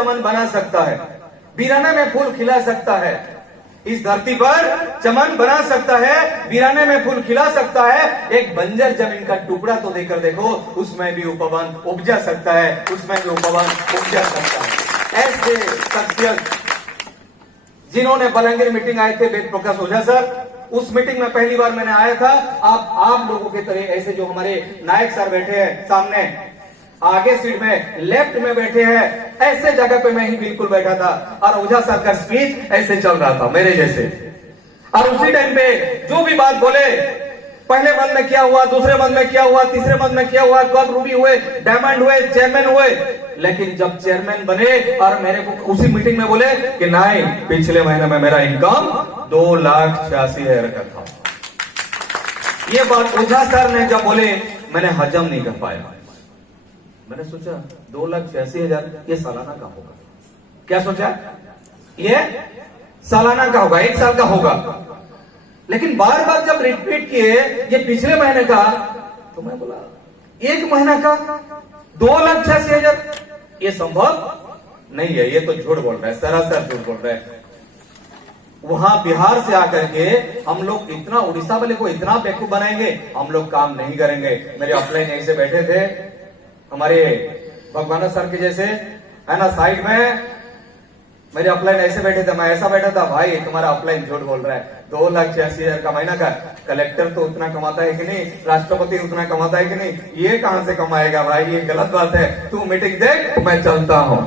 चमन बना सकता है, वीराने में फूल खिला सकता है, इस धरती पर चमन बना सकता है, वीराने में फूल खिला सकता है। एक बंजर जमीन का टुकड़ा तो देकर देखो, उसमें भी उपवन उपजा सकता है, उसमें भी उपवन उपजा सकता है। ऐसे शख्सियत जिन्होंने बलंगीर मीटिंग आए थे वेद प्रकाश ओझा सर, उस मीटिंग में पहली बार मैंने आया था। आप लोगों के तरह ऐसे जो हमारे नायक सर बैठे हैं सामने आगे सीट में लेफ्ट में बैठे हैं, ऐसे जगह पे मैं ही बिल्कुल बैठा था और ओझा सर का स्पीच ऐसे चल रहा था मेरे जैसे। और उसी टाइम पे जो भी बात बोले, पहले मंथ में क्या हुआ, दूसरे मंथ में क्या हुआ, तीसरे मंथ में क्या हुआ, कब रूबी हुए, डायमंड हुए, चेयरमैन हुए, लेकिन जब चेयरमैन बने और मेरे को उसी मीटिंग में बोले कि नहीं, पिछले महीने में मेरा इनकम 2,86,000 का था। ये बात ओझा सर ने जब बोले मैंने हजम नहीं कर पाया। मैंने सोचा 2,86,000 ये सालाना का होगा। क्या सोचा? ये सालाना का होगा, 1 साल का होगा। लेकिन बार बार जब रिपीट किए ये पिछले महीने का, तो मैं बोला 1 महीना का 2,86,000 ये संभव नहीं है, ये तो झूठ बोल रहा है, सरासर झूठ बोल रहा है। वहां बिहार से आकर के हम लोग इतना, उड़ीसा वाले को इतना बेवकूफ बनाएंगे, हम लोग काम नहीं करेंगे। मेरे अपलाइन ऐसे बैठे थे हमारे भगवान सर के जैसे, है ना, साइड में मेरे अपलाइन ऐसे बैठे थे, मैं ऐसा बैठा था, भाई तुम्हारा अपलाइन झूठ बोल रहा है, 2,86,000 का महीना का। कलेक्टर तो उतना कमाता है कि नहीं, राष्ट्रपति उतना कमाता है कि नहीं, ये कहां से कमाएगा भाई, ये गलत बात है, तू मीटिंग देख मैं चलता हूं।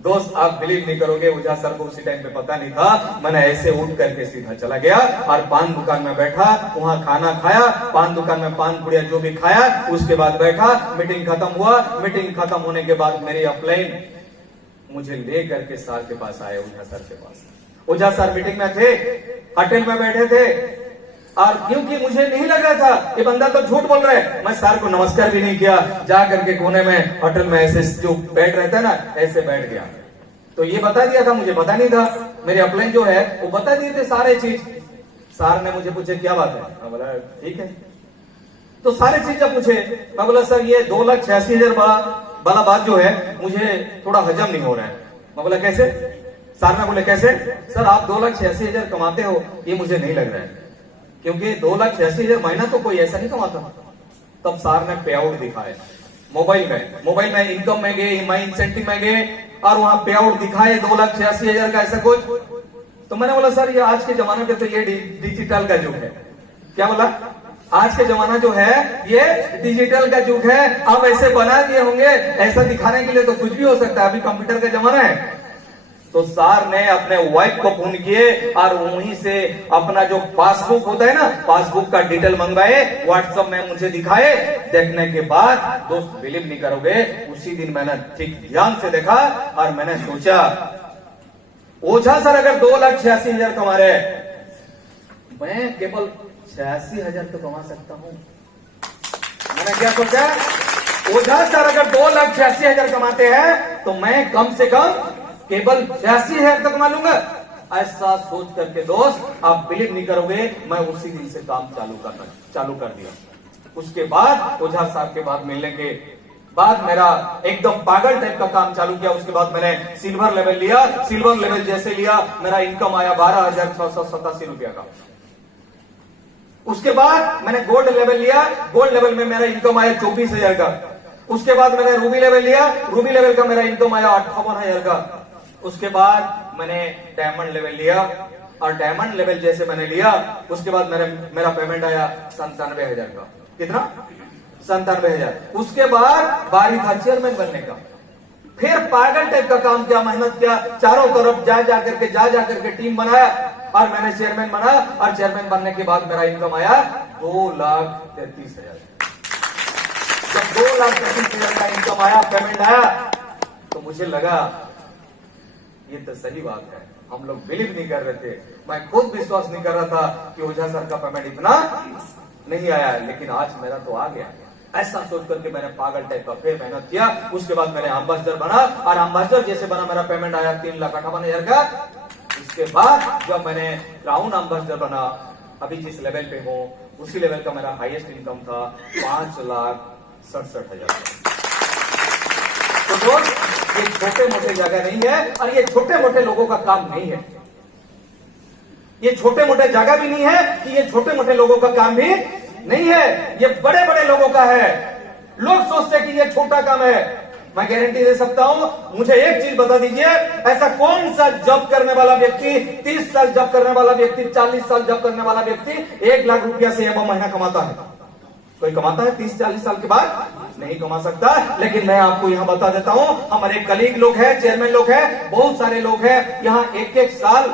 दोस्त आप बिलीव नहीं करोगे, ओझा सर को उसी टाइम पे पता नहीं था। मैंने ऐसे उठ करके सीधा चला गया और पान दुकान में बैठा, वहां खाना खाया, पान दुकान में पान पुड़िया जो भी खाया, उसके बाद बैठा, मीटिंग खत्म हुआ। मीटिंग खत्म होने के बाद मेरी अपलाइन मुझे ले करके सर के पास आए, ओझा सर के पास। ओझा सर मीटिंग में थे, होटल में बैठे थे, और क्योंकि मुझे नहीं लग रहा था ये बंदा तो झूठ बोल रहा है, मैं सर को नमस्कार भी नहीं किया, जा करके कोने में होटल में ऐसे जो बेड रहता है ना, ऐसे बैठ गया। तो ये बता दिया था, मुझे पता नहीं था, मेरे अपलाइन जो है वो बता दिए थे सारे चीज। सर ने मुझे पूछे क्या बात है, मैं बोला ठीक है। तो सारे चीज जब पूछे, मैं बोला सर ये 2,86,000 वाला बात जो है मुझे थोड़ा हजम नहीं हो रहा है। मैं बोला कैसे? सर ने बोले कैसे? सर आप 2,86,000 कमाते हो, ये मुझे नहीं लग रहा है, क्योंकि 2,86,000 महीना तो कोई ऐसा नहीं कमाता। तब सर ने पे आउट दिखाया मोबाइल में इनकम में गए, माई इंसेंटिव में गए और वहां पे आउट दिखाए 2,86,000 का ऐसा कुछ। तो मैंने बोला सर ये आज के जमाने में तो ये डिजिटल का युग है। क्या बोला? आज के जमाना जो है ये डिजिटल का युग है, अब ऐसे बना दिए होंगे, ऐसा दिखाने के लिए तो कुछ भी हो सकता है, अभी कंप्यूटर का जमाना है। तो सर ने अपने वाइफ को फोन किए और वहीं से अपना जो पासबुक होता है ना, पासबुक का डिटेल मंगवाए, व्हाट्सएप में मुझे दिखाए। देखने के बाद दोस्त बिलीव नहीं करोगे, उसी दिन मैंने ठीक ध्यान से देखा और मैंने सोचा ओझा सर अगर 2,86,000 कमा रहे, मैं केवल 86,000 तो कमा सकता हूं। मैंने क्या सोचा, ओझा सर अगर 2,86,000 कमाते हैं तो मैं कम से कम केवल 86,000 तक कमा लूंगा। ऐसा सोच करके दोस्त आप बिलीव नहीं करोगे, मैं उसी दिन से काम चालू कर दिया। उसके बाद ओझा साहब के बाद मिलने के बाद मेरा एकदम पागल टाइप का काम चालू किया। उसके बाद मैंने सिल्वर लेवल लिया, सिल्वर लेवल जैसे लिया मेरा इनकम आया 12,687 रुपया का। उसके बाद मैंने गोल्ड लेवल लिया, गोल्ड लेवल में मेरा इनकम आया 24,000 का। उसके बाद मैंने रूबी लेवल लिया, रूबी लेवल का मेरा इनकम आया 58,000 का। उसके बाद मैंने डायमंड लेवल लिया और डायमंड लेवल जैसे मैंने लिया, उसके बाद मेरा पेमेंट आया 97,000 का। कितना? 97,000। उसके बाद बारी था चेयरमैन बनने का। फिर पागल टाइप का काम किया, मेहनत किया, चारों तरफ जा करके टीम बनाया और मैंने चेयरमैन बना। और चेयरमैन बनने के बाद मेरा इनकम आया 2,33,000। जब 2,33,000 का इनकम आया, पेमेंट आया, तो मुझे लगा ये तो सही बात है। हम लोग बिलीव नहीं कर रहे थे, मैं खुद विश्वास नहीं कर रहा था कि ओझा सर का पेमेंट इतना नहीं आया, लेकिन आज मेरा तो आ गया। ऐसा सोच करके मैंने पागल टाइप का फिर मेहनत किया। उसके बाद मैंने एम्बेसडर बना और एम्बेसडर जैसे बना मेरा पेमेंट आया 3,58,000 का। उसके बाद जब मैंने राउंड एम्बेसडर बना, अभी जिस लेवल पे हूं उसी लेवल का मेरा हाईएस्ट इनकम था 5,67,000। तो दोस्त ये छोटे मोटे जगह नहीं है और ये छोटे मोटे लोगों का काम नहीं है। ये छोटे मोटे जगह भी नहीं है कि ये छोटे मोटे लोगों का काम भी नहीं है, ये बड़े बड़े लोगों का है। लोग सोचते हैं कि ये छोटा काम है। मैं गारंटी दे सकता हूं, मुझे एक चीज बता दीजिए, ऐसा कौन सा जॉब करने वाला व्यक्ति, 30 साल जॉब करने वाला व्यक्ति, 40 साल जॉब करने वाला व्यक्ति 1 लाख रुपया से अब महीना कमाता है? कोई कमाता है 30-40 साल के बाद? नहीं कमा सकता। लेकिन मैं आपको यहां बता देता हूं, हमारे कलीग लोग हैं, चेयरमैन लोग हैं, बहुत सारे लोग हैं, यहां 1-1 साल,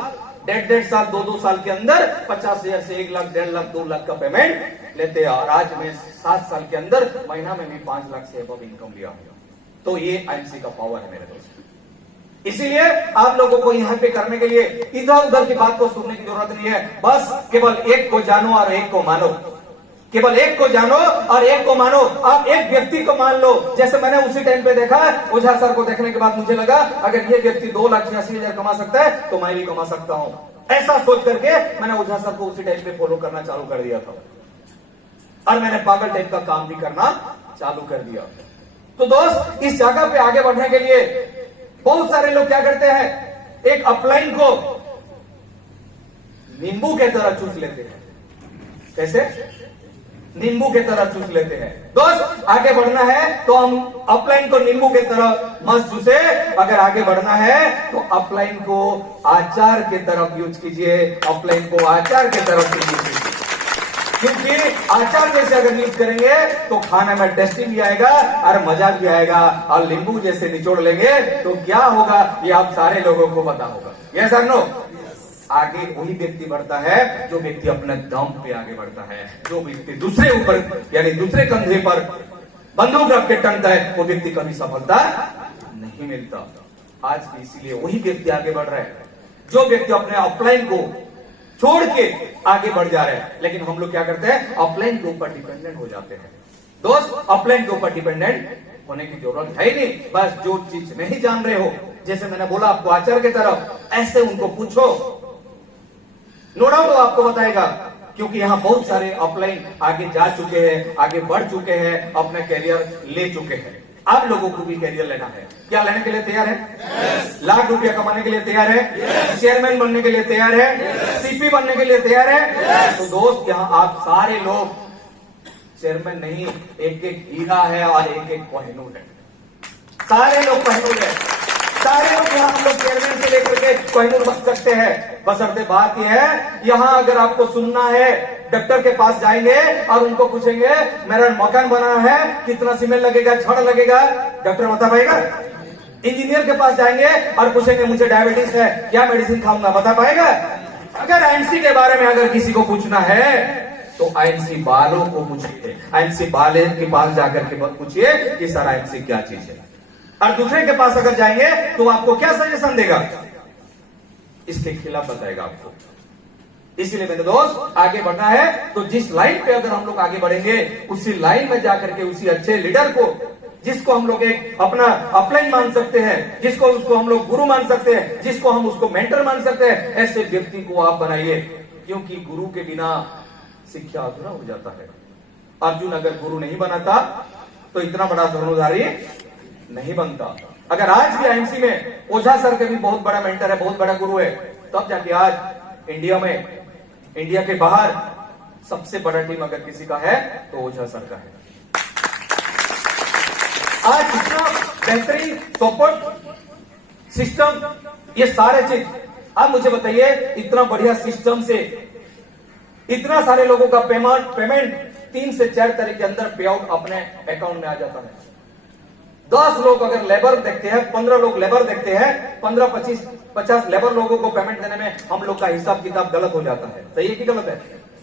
1.5 साल, 2-2 साल के अंदर 50,000 से 1 लाख, 1.5 लाख, 2 लाख का पेमेंट लेते हैं। और आज मैं 7 साल के अंदर महीना में भी 5 लाख से अब इनकम लिया हूं। तो ये आईएमसी का पावर है मेरे दोस्त। इसीलिए आप लोगों को यहां पे करने के लिए इधर उधर की बात को सुनने की जरूरत नहीं है। बस केवल एक को जानो और एक को मानो। केवल एक को जानो और एक को मानो। आप एक व्यक्ति को मान लो, जैसे मैंने उसी टाइम पे देखा, ओझा सर को देखने के बाद मुझे लगा अगर ये व्यक्ति 2,86,000 कमा सकता है तो मैं भी कमा सकता हूं। ऐसा सोच करके मैंने ओझा सर को उसी टाइम पे फॉलो करना चालू कर दिया था और मैंने पागल टाइप का काम भी करना चालू कर दिया। तो दोस्त, इस जगह पे आगे बढ़ने के लिए बहुत सारे लोग क्या करते हैं, एक अपलाइन को नींबू के तरह चूस लेते हैं। कैसे? नींबू के तरह चूस लेते हैं। दोस्त, आगे बढ़ना है तो हम अपलाइन को नींबू के तरह मस्त चूसे। अगर आगे बढ़ना है तो अपलाइन को आचार के तरफ यूज कीजिए, अपलाइन को आचार के तरफ कीजिए। क्योंकि आचार जैसे अगर यूज करेंगे तो खाने में टेस्टी भी आएगा और मजा भी आएगा, और नींबू जैसे निचोड़ लेंगे तो क्या होगा ये आप सारे लोगों को पता होगा। यस और नो? आगे वही व्यक्ति बढ़ता है जो व्यक्ति अपने दम पे आगे बढ़ता है। जो व्यक्ति दूसरे ऊपर यानी दूसरे कंधे पर बंदूक रख के टंगता है वो व्यक्ति कभी सफलता नहीं मिलता। आज भी इसीलिए वही व्यक्ति आगे बढ़ रहा है जो व्यक्ति अपने अपलाइन को छोड़ के आगे बढ़ जा रहे हैं। लेकिन हम लोग क्या करते हैं, अपलाइन के ऊपर डिपेंडेंट हो जाते हैं। दोस्त, अपलाइन के ऊपर डिपेंडेंट होने की जरूरत है ही नहीं। बस जो चीज नहीं जान रहे हो, जैसे मैंने बोला आपको आचार की तरफ, ऐसे उनको पूछो, नो डाउट वो आपको बताएगा। क्योंकि यहाँ बहुत सारे अपलाइन आगे जा चुके हैं, आगे बढ़ चुके हैं, अपना कैरियर ले चुके हैं। आप लोगों को भी कैरियर लेना है। क्या लेने के लिए तैयार है? yes. लाख रुपया कमाने के लिए तैयार है? yes. चेयरमैन बनने के लिए तैयार है? yes. सीपी बनने के लिए तैयार है? yes. तो दोस्त, यहाँ आप सारे लोग चेयरमैन नहीं, एक एक हीरा है और एक एक कोहिनूर है। सारे लोग कोहिनूर है। सारे लोग यहाँ हम लोग चेयरमैन से लेकर के कोहिनूर बन सकते हैं। बशर्ते बात यह है, यहाँ अगर आपको सुनना है, डॉक्टर के पास जाएंगे और उनको पूछेंगे मेरा मकान बना है, कितना सीमेंट लगेगा, छड़ लगेगा, डॉक्टर बता पाएगा? इंजीनियर के पास जाएंगे और पूछेंगे मुझे डायबिटीज है, क्या मेडिसिन खाऊंगा, बता पाएगा? अगर आईएमसी के बारे में अगर किसी को पूछना है तो आईएमसी वालों को पूछिए, आईएमसी वाले के पास जाकर के पूछिए कि सर आईएमसी क्या चीज है। और दूसरे के पास अगर जाएंगे तो आपको क्या सजेशन देगा, इसके खिलाफ बताएगा आपको। इसीलिए मेरे दोस्त, आगे बढ़ना है तो जिस लाइन पे अगर हम लोग आगे बढ़ेंगे उसी लाइन में जाकर के उसी अच्छे लीडर को, जिसको हम लोग एक अपना अपलाइन मान सकते हैं, जिसको उसको हम लोग गुरु मान सकते हैं, जिसको हम उसको मेंटर मान सकते हैं, ऐसे व्यक्ति को आप बनाइए। क्योंकि गुरु के बिना शिक्षा अधूरा हो जाता है। अर्जुन अगर गुरु नहीं बनाता तो इतना बड़ा धनुर्धारी नहीं बनता। अगर आज भी आईएमसी में ओझा सर के भी बहुत बड़ा मेंटर है, बहुत बड़ा गुरु है, तब जाके आज इंडिया में, इंडिया के बाहर सबसे बड़ा टीम अगर किसी का है तो ओझा सर का है। आज इतना बेहतरीन सपोर्ट सिस्टम, ये सारे चीज, आप मुझे बताइए, इतना बढ़िया सिस्टम से इतना सारे लोगों का पेमेंट 3 से 4 तारीख के अंदर पे आउट अपने अकाउंट में आ जाता है। 10 लोग अगर लेबर देखते हैं, 15 लोग लेबर देखते हैं, 15, 25, 50 लेबर लोगों को पेमेंट देने में हम लोग का हिसाब किताब गलत हो जाता है। सही है कि गलत है?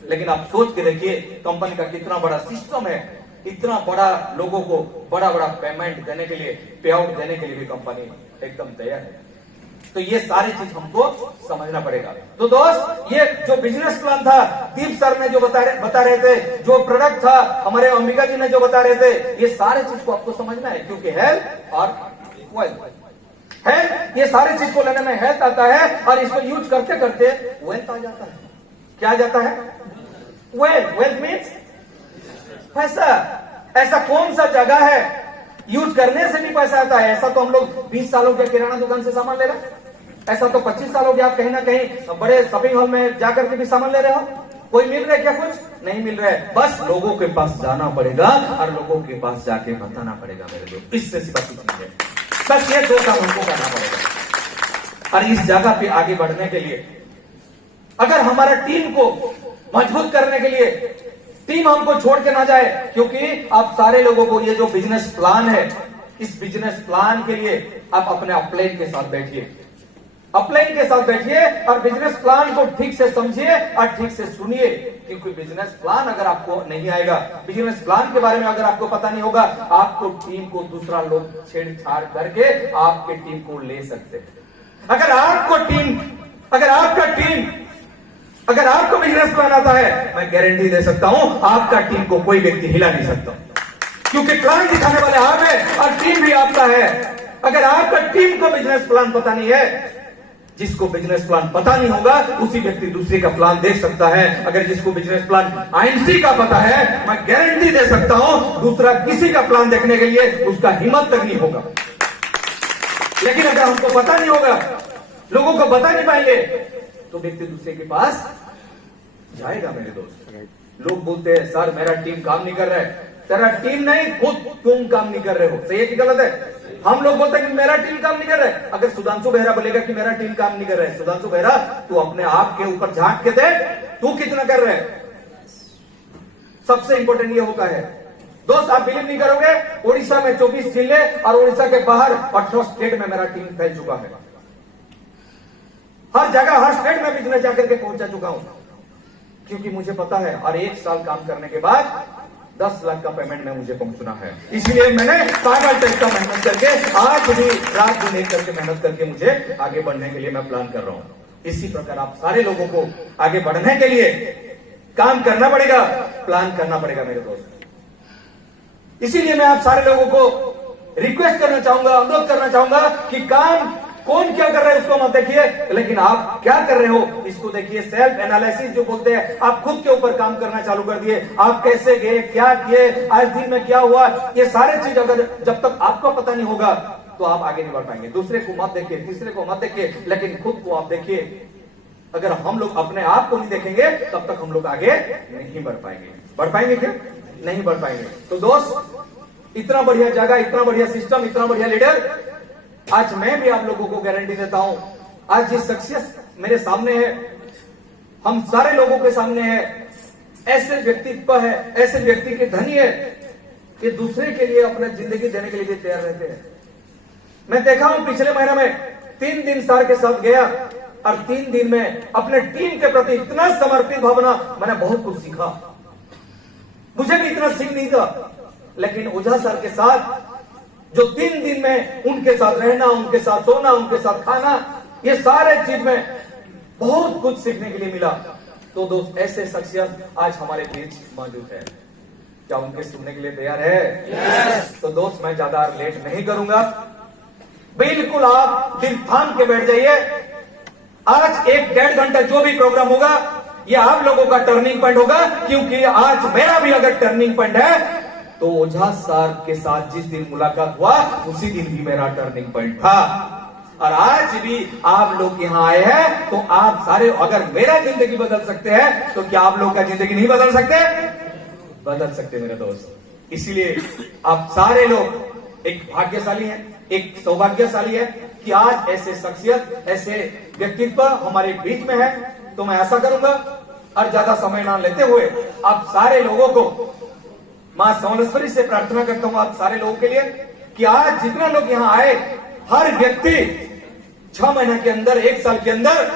लेकिन आप सोच के देखिए कंपनी का कितना बड़ा सिस्टम है, इतना बड़ा लोगों को बड़ा बड़ा पेमेंट देने के लिए, पे आउट देने के लिए भी कंपनी एकदम तैयार है। तो ये सारी चीज हमको समझना पड़ेगा। तो दोस्त, ये जो बिजनेस प्लान था, दीप सर ने जो बता रहे थे, जो प्रोडक्ट था हमारे अंबिका जी ने जो बता रहे थे, ये सारे चीज को आपको समझना है। क्योंकि हेल्थ और वेल्थ, हेल्थ, ये सारे चीज को लेने में हेल्थ आता है और इसको यूज करते करते वेल्थ आ जाता है। क्या आ जाता है? वेल्थ। वेल्थ मीन्स पैसा। ऐसा कौन सा जगह है यूज करने से भी पैसा आता है। ऐसा तो हम लोग 20 साल हो गया किराना दुकान से सामान ले रहे हैं, ऐसा तो 25 साल हो गया आप कहीं ना कहीं बड़े शॉपिंग हॉल में जाकर के भी सामान ले रहे हो। कोई मिल रहा है क्या? कुछ नहीं मिल रहा है। बस लोगों के पास जाना पड़ेगा और लोगों के पास जाके बताना पड़ेगा मेरे दोस्त, इससे सिर्फ चीज है। बस ये दो काम हमको करना पड़ेगा। और इस जगह पे आगे बढ़ने के लिए, अगर हमारा टीम को मजबूत करने के लिए टीम हमको छोड़ के ना जाए, क्योंकि आप सारे लोगों को ये जो बिजनेस प्लान है, इस बिजनेस प्लान के लिए आप अपने अपलाइन के साथ बैठिए, अपलाइन के साथ बैठिए और बिजनेस प्लान को ठीक से समझिए और ठीक से सुनिए। क्योंकि बिजनेस प्लान अगर आपको नहीं आएगा, बिजनेस प्लान के बारे में अगर आपको पता नहीं होगा, आपको टीम को दूसरा लोग छेड़छाड़ करके आपके टीम को ले सकते हैं। अगर आपको बिजनेस प्लान आता है, मैं गारंटी दे सकता हूं आपका टीम को कोई व्यक्ति हिला नहीं सकता, क्योंकि प्लान दिखाने वाले आप हैं और टीम भी आपका है। अगर आपका टीम को बिजनेस प्लान पता नहीं है, जिसको बिजनेस प्लान पता नहीं होगा उसी व्यक्ति दूसरे का प्लान देख सकता है। अगर जिसको बिजनेस प्लान आईएनसी का पता है, मैं गारंटी दे सकता हूं दूसरा किसी का प्लान देखने के लिए उसका हिम्मत तक नहीं होगा। लेकिन अगर हमको पता नहीं होगा, लोगों को बता नहीं पाएंगे, तो व्यक्ति दूसरे के पास जाएगा मेरे दोस्त। लोग बोलते हैं सर मेरा टीम काम नहीं कर रहा है। तेरा टीम नहीं, खुद तुम काम नहीं कर रहे हो। सही है कि गलत है? हम लोग बोलते हैं कि मेरा टीम काम नहीं कर रहा है। अगर सुधांशु बेहरा बोलेगा कि मेरा टीम काम नहीं कर रहा है, सुधांशु बेहरा तू अपने आप के ऊपर झांक के दे, तू कितना कर रहा है। सबसे इंपॉर्टेंट ये होता है दोस्त, आप बिलीव नहीं करोगे, उड़ीसा में 24 जिले और उड़ीसा के बाहर 18 स्टेट में मेरा टीम फैल चुका है। हर जगह हर स्टेट में बिजनेस जाकर के पहुंचा चुका हूं, क्योंकि मुझे पता है और 1 साल काम करने के बाद 10 लाख का पेमेंट में मुझे पहुंचना है। इसलिए मैंने पागल टाइप का मेहनत करके आज भी रात दिन एक करके मेहनत करके मुझे आगे बढ़ने के लिए मैं प्लान कर रहा हूं। इसी प्रकार आप सारे लोगों को आगे बढ़ने के लिए काम करना पड़ेगा, प्लान करना पड़ेगा मेरे दोस्त। इसीलिए मैं आप सारे लोगों को रिक्वेस्ट करना चाहूंगा, अनुरोध करना चाहूंगा कि काम कौन क्या कर रहा है उसको मत देखिए, लेकिन आप क्या कर रहे हो इसको देखिए। सेल्फ एनालिसिस जो बोलते हैं, आप खुद के ऊपर काम करना चालू कर दिए। आप कैसे गए, क्या किए, आज दिन में क्या हुआ, ये सारे चीज अगर जब तक आपको पता नहीं होगा तो आप आगे नहीं बढ़ पाएंगे। दूसरे को मत देखिए, तीसरे को मत देखिए, लेकिन खुद को आप देखिए। अगर हम लोग अपने आप को नहीं देखेंगे तब तक हम लोग आगे नहीं बढ़ पाएंगे। बढ़ पाएंगे क्या? नहीं बढ़ पाएंगे। तो दोस्त, इतना बढ़िया जगह, इतना बढ़िया सिस्टम, इतना बढ़िया लीडर, आज मैं भी आप लोगों को गारंटी देता हूं, आज ये सक्सेस मेरे सामने है, हम सारे लोगों के सामने है। ऐसे व्यक्तित्व है, ऐसे व्यक्ति के धनी है कि दूसरे के लिए अपना जिंदगी देने के लिए भी तैयार रहते हैं। मैं देखा हूं पिछले महीने में 3 दिन सर के साथ गया और 3 दिन में अपने टीम के प्रति इतना समर्पित भावना, मैंने बहुत कुछ सीखा। मुझे भी इतना सीख नहीं था, लेकिन ओझा सर के साथ जो 3 दिन में उनके साथ रहना, उनके साथ सोना, उनके साथ खाना, ये सारे चीज में बहुत कुछ सीखने के लिए मिला। तो दोस्त, ऐसे शख्सियत आज हमारे बीच मौजूद है। क्या उनके सुनने के लिए तैयार है? yes. तो दोस्त, मैं ज्यादा लेट नहीं करूंगा, बिल्कुल आप दिल थाम के बैठ जाइए। आज 1-1.5 घंटा जो भी प्रोग्राम होगा, ये आप लोगों का टर्निंग पॉइंट होगा, क्योंकि आज मेरा भी अगर टर्निंग पॉइंट है तो ओझा सर के साथ जिस दिन मुलाकात हुआ उसी दिन भी मेरा टर्निंग पॉइंट था। और आज भी आप लोग यहाँ आए हैं तो आप सारे, अगर मेरा जिंदगी बदल सकते हैं तो क्या आप लोग का जिंदगी नहीं बदल सकते? बदल सकते मेरे दोस्त। इसीलिए आप सारे लोग एक भाग्यशाली हैं, एक सौभाग्यशाली है कि आज ऐसे शख्सियत, ऐसे व्यक्तित्व हमारे बीच में है। तो मैं ऐसा करूंगा और ज्यादा समय ना लेते हुए आप सारे लोगों को मां समलेश्वरी से प्रार्थना करता हूं आप सारे लोगों के लिए कि आज जितना लोग यहां आए, हर व्यक्ति 6 महीने के अंदर, 1 साल के अंदर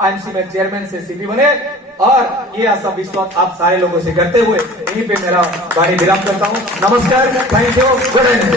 आईएमसी में चेयरमैन से सीपी बने। और ये ऐसा विश्वास आप सारे लोगों से करते हुए यहीं पे मेरा वाणी विराम करता हूं। नमस्कार, थैंक यू, गुड नाइट।